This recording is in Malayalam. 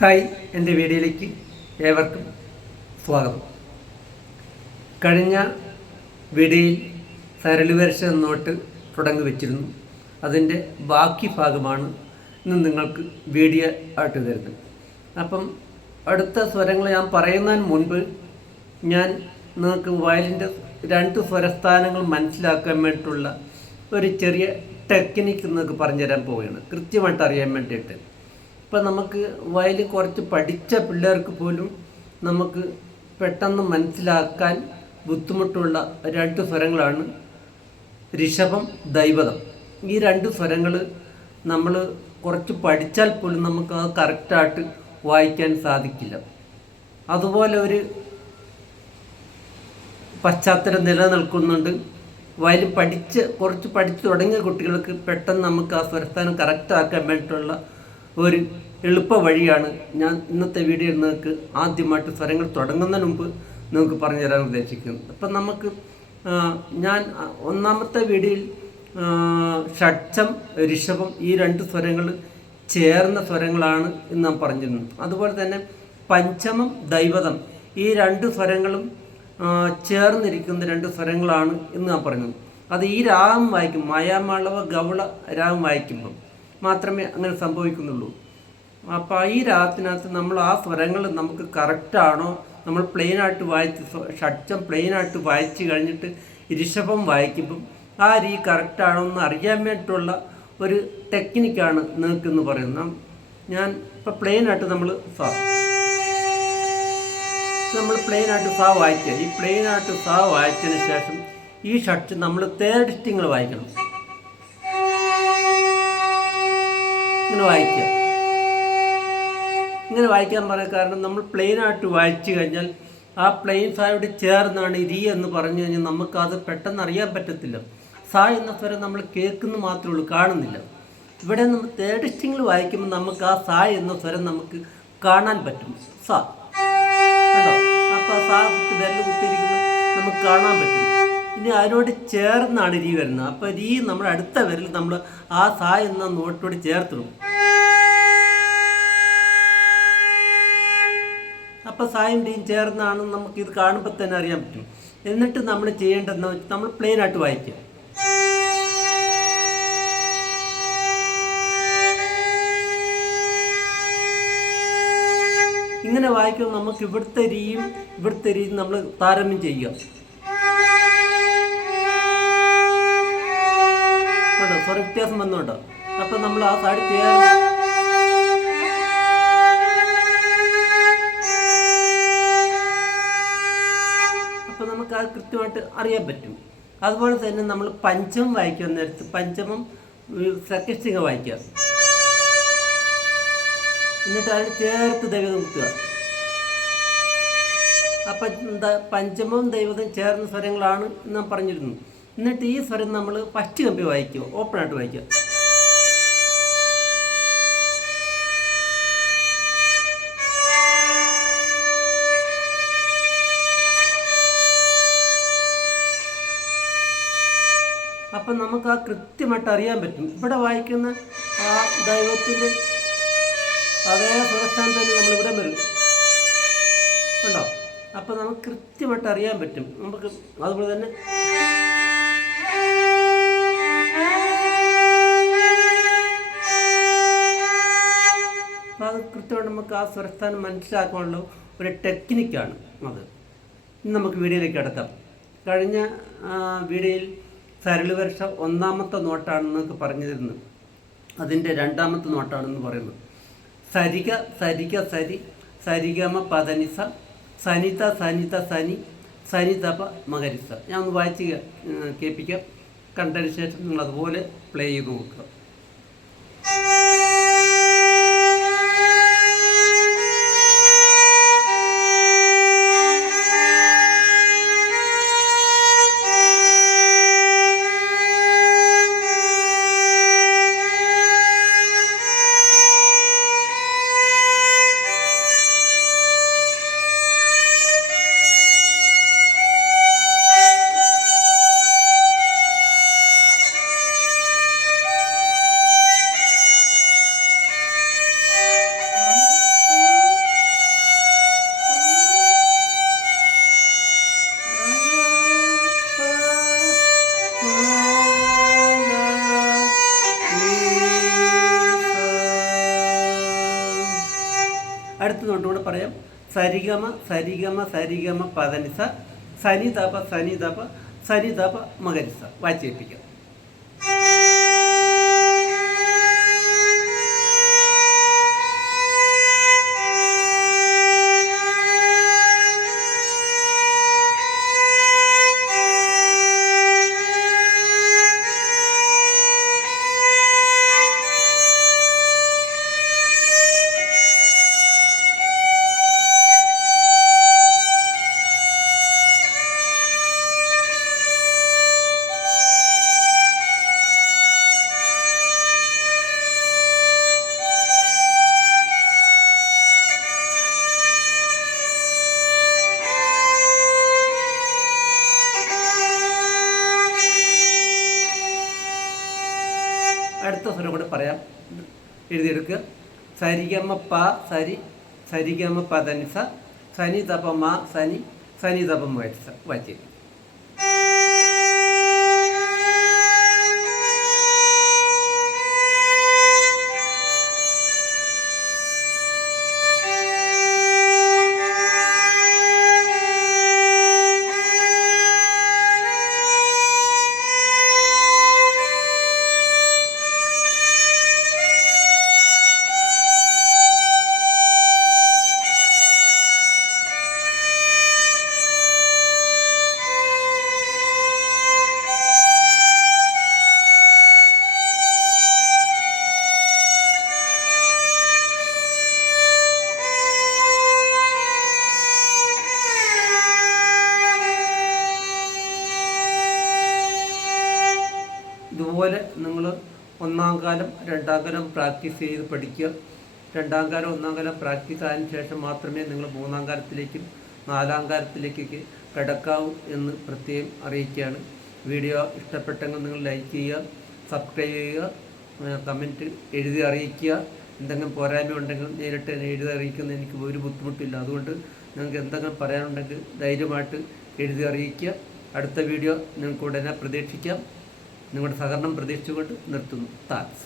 ഹായ്, എൻ്റെ വീഡിയോയിലേക്ക് ഏവർക്കും സ്വാഗതം. കഴിഞ്ഞ വീഡിയോയിൽ സരളിവർഷ നോട്ട് തുടങ്ങി വെച്ചിരുന്നു. അതിൻ്റെ ബാക്കി ഭാഗമാണ് ഇന്ന് നിങ്ങൾക്ക് വീഡിയോ ആയിട്ട് തരുന്നത്. അപ്പം അടുത്ത സ്വരങ്ങൾ ഞാൻ പറയുന്നതിന് മുൻപ് ഞാൻ നിങ്ങൾക്ക് വയലിൻ്റെ 2 സ്വരസ്ഥാനങ്ങൾ മനസ്സിലാക്കാൻ വേണ്ടിയിട്ടുള്ള ഒരു ചെറിയ ടെക്നിക്ക് നിങ്ങൾക്ക് പറഞ്ഞുതരാൻ പോവുകയാണ്, കൃത്യമായിട്ട് അറിയാൻ വേണ്ടിയിട്ട്. ഇപ്പം നമുക്ക് വയലിൻ കുറച്ച് പഠിച്ച പിള്ളേർക്ക് പോലും നമുക്ക് പെട്ടെന്ന് മനസ്സിലാക്കാൻ ബുദ്ധിമുട്ടുള്ള 2 സ്വരങ്ങളാണ് ഋഷഭം, ദൈവതം. ഈ 2 സ്വരങ്ങൾ നമ്മൾ കുറച്ച് പഠിച്ചാൽ പോലും നമുക്ക് അത് കറക്റ്റായിട്ട് വായിക്കാൻ സാധിക്കില്ല. അതുപോലെ ഒരു പശ്ചാത്തലം നിലനിൽക്കുന്നുണ്ട്. വയലിൻ കുറച്ച് പഠിച്ച് തുടങ്ങിയ കുട്ടികൾക്ക് പെട്ടെന്ന് നമുക്ക് ആ സ്വരസ്ഥാനം കറക്റ്റാക്കാൻ വേണ്ടിയിട്ടുള്ള ഒരു എളുപ്പ വഴിയാണ് ഞാൻ ഇന്നത്തെ വീഡിയോയിൽ നിങ്ങൾക്ക് ആദ്യമായിട്ട് സ്വരങ്ങൾ തുടങ്ങുന്നതിന് മുമ്പ് നിങ്ങൾക്ക് പറഞ്ഞു തരാൻ ഉദ്ദേശിക്കുന്നത്. അപ്പം നമുക്ക് ഞാൻ ഒന്നാമത്തെ വീഡിയോയിൽ ഷഡ്ജം, ഋഷഭം ഈ 2 സ്വരങ്ങൾ ചേർന്ന സ്വരങ്ങളാണ് എന്ന് നാം പറഞ്ഞിരുന്നു. അതുപോലെ തന്നെ പഞ്ചമം, ദൈവതം ഈ 2 സ്വരങ്ങളും ചേർന്നിരിക്കുന്ന 2 സ്വരങ്ങളാണ് എന്ന് ഞാൻ പറഞ്ഞത്. അത് ഈ രാഗം വായിക്കും, മായാമാളവ ഗൗള രാഗം വായിക്കുമ്പം മാത്രമേ അങ്ങനെ സംഭവിക്കുന്നുള്ളൂ. അപ്പോൾ ഈ രാഗത്തിനകത്ത് നമ്മൾ ആ സ്വരങ്ങൾ നമുക്ക് കറക്റ്റാണോ, നമ്മൾ പ്ലെയിനായിട്ട് വായിച്ച് ഷഡ്ജം പ്ലെയിനായിട്ട് വായിച്ച് കഴിഞ്ഞിട്ട് ഋഷഭം വായിക്കുമ്പം ആ കറക്റ്റാണോ എന്ന് അറിയാൻ വേണ്ടിയിട്ടുള്ള ഒരു ടെക്നിക്കാണ് നിങ്ങൾക്കെന്ന് പറയുന്നത്. ഞാൻ ഇപ്പോൾ പ്ലെയിനായിട്ട് നമ്മൾ പ്ലെയിനായിട്ട് സാ വായിക്കുക. ഈ പ്ലെയിനായിട്ട് സാ വായിച്ചതിന് ശേഷം ഈ ഷഡ്ജം നമ്മൾ തേർഡ് സ്ട്രിങ്ങിൽ വായിക്കണം. ഇങ്ങനെ വായിക്കാൻ പറയാൻ കാരണം നമ്മൾ പ്ലെയിനായിട്ട് വായിച്ചു കഴിഞ്ഞാൽ ആ പ്ലെയിൻ സായോട് ചേർന്നാണ് രി എന്ന് പറഞ്ഞു കഴിഞ്ഞാൽ നമുക്കത് പെട്ടെന്ന് അറിയാൻ പറ്റത്തില്ല. സാ എന്ന സ്വരം നമ്മൾ കേൾക്കുന്നു മാത്രമേ ഉള്ളൂ, കാണുന്നില്ല. ഇവിടെ നമ്മൾ തേർഡ് സ്ട്രിങ്ങിൽ വായിക്കുമ്പോൾ നമുക്ക് ആ സാ എന്ന സ്വരം നമുക്ക് കാണാൻ പറ്റും. സാ കണ്ടോ? അപ്പോൾ സാ വിരൽ കുത്തിയിരിക്കുന്നത് നമുക്ക് കാണാൻ പറ്റും. ഇനി അതിനോട് ചേർന്നാണ് രി വരുന്നത്. അപ്പോൾ രി നമ്മുടെ അടുത്ത വിരൽ നമ്മൾ ആ സാ എന്ന നോട്ടോട് ചേർത്തിടും. അപ്പോൾ സായും ഡിയും ചേർന്നാണ് നമുക്കിത് കാണുമ്പോൾ തന്നെ അറിയാൻ പറ്റും. എന്നിട്ട് നമ്മൾ ചെയ്യേണ്ടതെന്ന് വെച്ചാൽ നമ്മൾ പ്ലെയിനായിട്ട് വായിക്കുക. ഇങ്ങനെ വായിക്കുമ്പോൾ നമുക്ക് ഇവിടുത്തെ രീതിയും നമ്മൾ താരതമ്യം ചെയ്യുക. കേട്ടോ, സ്വര വ്യത്യാസം വന്നുകൊണ്ടോ? അപ്പം നമ്മൾ ആ സാരി അപ്പോൾ നമുക്ക് അത് കൃത്യമായിട്ട് അറിയാൻ പറ്റും. അതുപോലെ തന്നെ നമ്മൾ പഞ്ചമം വായിക്കുന്ന നേരത്ത് പഞ്ചമം സെക്കൻഡ് സ്ട്രിങ് വായിക്കുക. എന്നിട്ട് അതിന് ചേർത്ത് ദൈവതം കുത്തുക. അപ്പം പഞ്ചമവും ദൈവതം ചേർന്ന സ്വരങ്ങളാണ് നാം പറഞ്ഞിരുന്നു. എന്നിട്ട് ഈ സ്വരം നമ്മൾ ഫസ്റ്റ് കമ്പി വായിക്കുക, ഓപ്പണായിട്ട് വായിക്കുക. അപ്പം നമുക്ക് ആ കൃത്യമായിട്ട് അറിയാൻ പറ്റും. ഇവിടെ വായിക്കുന്ന ആ ദൈവത്തിൻ്റെ അതേ സ്വരസ്ഥാനം തന്നെ നമ്മളിവിടെ വരും. കണ്ടോ? അപ്പം നമുക്ക് കൃത്യമായിട്ട് അറിയാൻ പറ്റും. നമുക്ക് അതുപോലെ തന്നെ അത് കൃത്യമായിട്ട് നമുക്ക് ആ സ്വരസ്ഥാനം മനസ്സിലാക്കാനുള്ള ഒരു ടെക്നിക്കാണ് അത്. ഇന്ന് നമുക്ക് വീഡിയോയിലേക്ക് അടുത്താം. കഴിഞ്ഞ വീഡിയോയിൽ സരളിവർഷ ഒന്നാമത്തെ നോട്ടാണെന്നൊക്കെ പറഞ്ഞു തരുന്നത്. അതിൻ്റെ 2ാമത്തെ നോട്ടാണെന്ന് പറയുന്നത്. സരിഗ സരിഗ സരി സരിഗമ പദനിസ സനിത സനിത സനി സനിതപ മകരിസ. ഞാൻ ഒന്ന് വായിച്ച് കേൾപ്പിക്കാം. കണ്ടതിന് ശേഷം നിങ്ങൾ അതുപോലെ പ്ലേ ചെയ്ത് നോക്കുക. സരിഗമ സരിഗമ സരിഗമ പദനിസ സനിതപ സനിതപ സനിതപ മകരിസ. വായിച്ചേൽപ്പിക്കാം. അടുത്ത സ്വരം കൂടെ പറയാം, എഴുതിയെടുക്കുക. സരിഗമ പ സരി സരിഗമ പദനിസ സനി തപ മ സനി സനി തപ മരിസ. വായിച്ചേക്കും. ഇതുപോലെ നിങ്ങൾ ഒന്നാം കാലം രണ്ടാം കാലം പ്രാക്ടീസ് ചെയ്ത് പഠിക്കുക. രണ്ടാം കാലം ഒന്നാം കാലം പ്രാക്ടീസ് ആയതിനു ശേഷം മാത്രമേ നിങ്ങൾ മൂന്നാം കാലത്തിലേക്കും നാലാം കാലത്തിലേക്കൊക്കെ കിടക്കാവൂ എന്ന് പ്രത്യേകം അറിയിക്കുകയാണ്. വീഡിയോ ഇഷ്ടപ്പെട്ടെങ്കിൽ നിങ്ങൾ ലൈക്ക് ചെയ്യുക, സബ്സ്ക്രൈബ് ചെയ്യുക, കമൻറ്റ് എഴുതി അറിയിക്കുക. എന്തെങ്കിലും പോരായ്മ ഉണ്ടെങ്കിൽ നേരിട്ട് എഴുതി അറിയിക്കുന്ന എനിക്ക് ഒരു ബുദ്ധിമുട്ടില്ല. അതുകൊണ്ട് നിങ്ങൾക്ക് എന്തെങ്കിലും പറയാനുണ്ടെങ്കിൽ ധൈര്യമായിട്ട് എഴുതി അറിയിക്കുക. അടുത്ത വീഡിയോ നിങ്ങൾക്ക് ഉടനെ പ്രതീക്ഷിക്കാം. നിങ്ങളുടെ സഹകരണം പ്രതീക്ഷിച്ചുകൊണ്ട് നിർത്തുന്നു. താങ്ക്സ്.